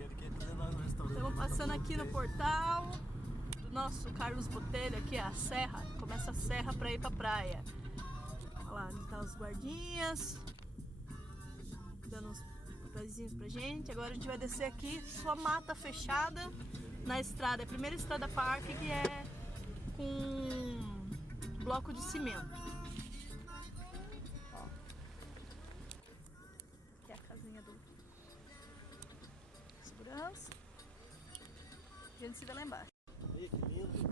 Estamos passando aqui no portal do nosso Carlos Botelho, aqui a serra. Começa a serra para ir pra praia. Olha lá, ali tá os guardinhas dando uns papeizinhos pra gente. Agora a gente vai descer aqui, só mata fechada na estrada. É a primeira estrada parque que é com bloco de cimento. Ó. Aqui é a casinha do segurança. A gente se vê lá embaixo. Aí, que lindo.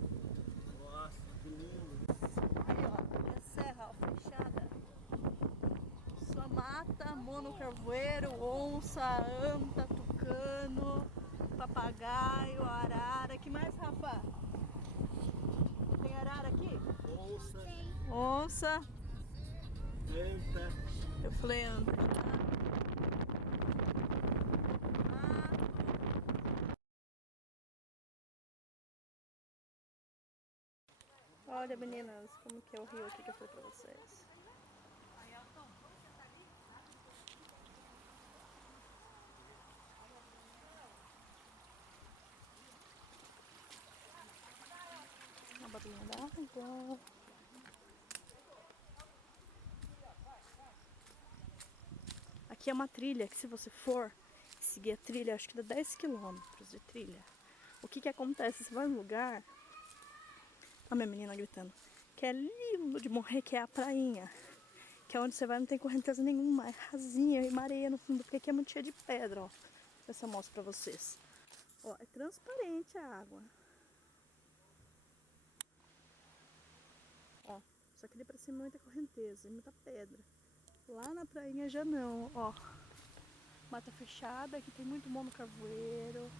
Nossa, que lindo. Aí, ó, ali a serra, ó, fechada. Só mata, mono-carvoeiro, onça, anta, tucano, papagaio, arara. Que mais, Rafa? Tem arara aqui? Onça. Sim. Onça. Anta. Eu falei anta. Olha, meninas, como que é o rio aqui que eu falei pra vocês. A barrinha da água. Aqui é uma trilha que, se você for seguir a trilha, acho que dá 10 quilômetros de trilha. O que que acontece? Você vai num lugar... Olha a minha menina gritando. Que é lindo de morrer, que é a prainha. Que é onde você vai, não tem correnteza nenhuma. É rasinha e uma areia no fundo, porque aqui é muito cheia de pedra, ó. Deixa eu ver se eu mostro pra vocês. Ó, é transparente a água. Ó, só que ali pra cima é muita correnteza e muita pedra. Lá na prainha já não, ó. Mata fechada, aqui tem muito mono-carvoeiro.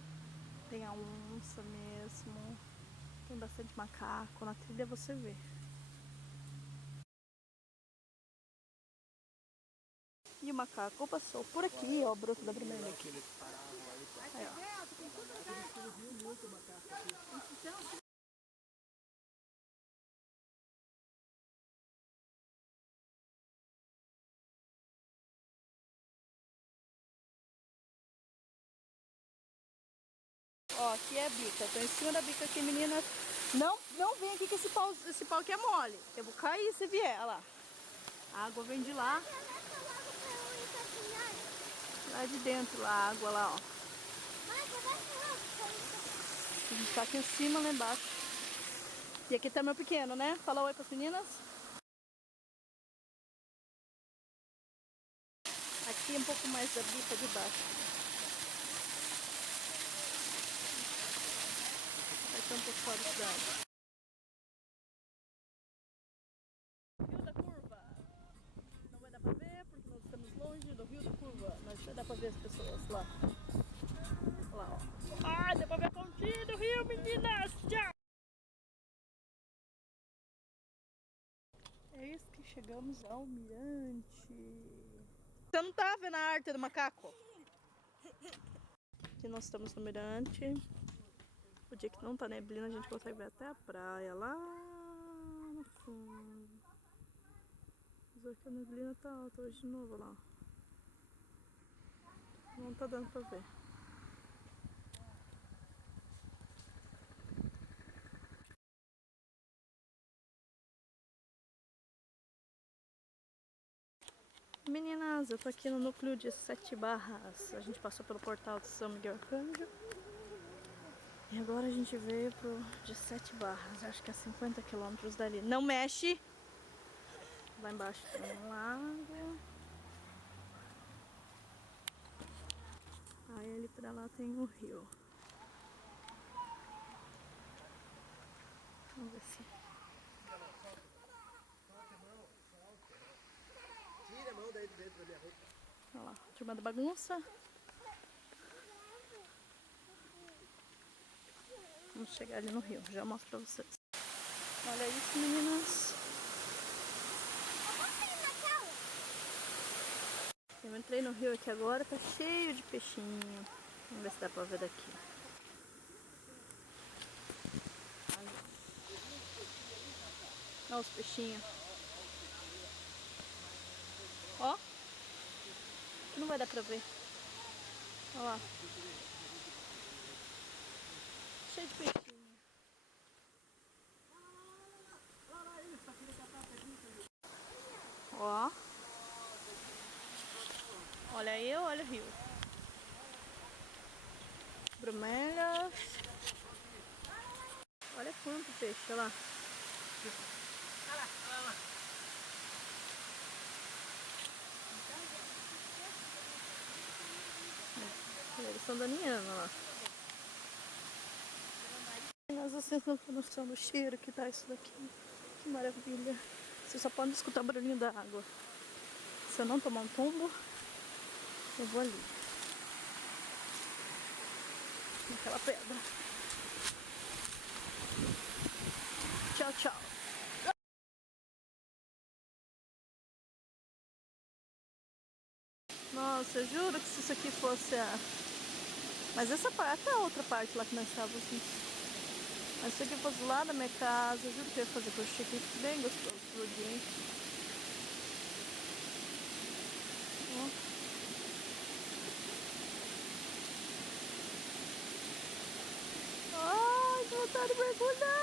Tem a onça mesmo. Tem bastante macaco. Na trilha você vê. E o macaco passou por aqui, ó, o broto da vermelha aqui. Aí, ó. Ó, aqui é a bica. Tô em cima da bica aqui, meninas. Não vem aqui que esse pau aqui é mole. Eu vou cair se vier, olha lá. A água vem de lá. Lá de dentro, lá, a água lá, ó. A gente tá aqui em cima, lá embaixo. E aqui tá meu pequeno, né? Fala oi pras meninas. Aqui é um pouco mais da bica de baixo. Vai estar um pouco fora da água. Rio da Curva. Não vai dar pra ver porque nós estamos longe do Rio da Curva. Mas vai dar pra ver as pessoas lá. Lá, ó. Ah, deu pra ver a pontinha do rio, meninas! Tchau! É isso que chegamos ao mirante. Você não tá vendo a arte do macaco? Aqui nós estamos no mirante. O dia que não tá neblina, a gente consegue ver até a praia lá no fundo. Mas aqui a neblina tá alta hoje de novo lá. Não tá dando pra ver. Meninas, eu tô aqui no núcleo de 7 Barras. A gente passou pelo portal de São Miguel Arcanjo. E agora a gente veio pro de 7 Barras. Acho que é 50 quilômetros dali. Não mexe! Lá embaixo tem um lago. Aí ali pra lá tem o rio. Vamos ver se... Tira a mão daí de dentro da minha roupa. Olha lá, turma da bagunça. Vamos chegar ali no rio, já mostro pra vocês. Olha isso, meninas. Eu entrei no rio aqui agora, tá cheio de peixinho. Vamos ver se dá pra ver daqui. Olha os peixinhos. Ó. Não vai dar pra ver. Olha lá. cheio de peixinho. Ó. Olha aí, olha o rio. Bromélias. Olha quanto peixe, olha lá. Eles estão daninhando, ó. Nós vocês não têm noção do cheiro que tá isso daqui. Que maravilha. Vocês só podem escutar o barulhinho da água. Se eu não tomar um tombo, eu vou ali. Naquela pedra. Tchau, tchau. Nossa, eu juro que se isso aqui fosse a... Mas essa parte, até a outra parte lá que nós estávamos. Mas se isso aqui fosse lá da minha casa, eu juro que eu ia fazer coxinha aqui bem gostoso pro dia. Ai, que vontade de mergulhar!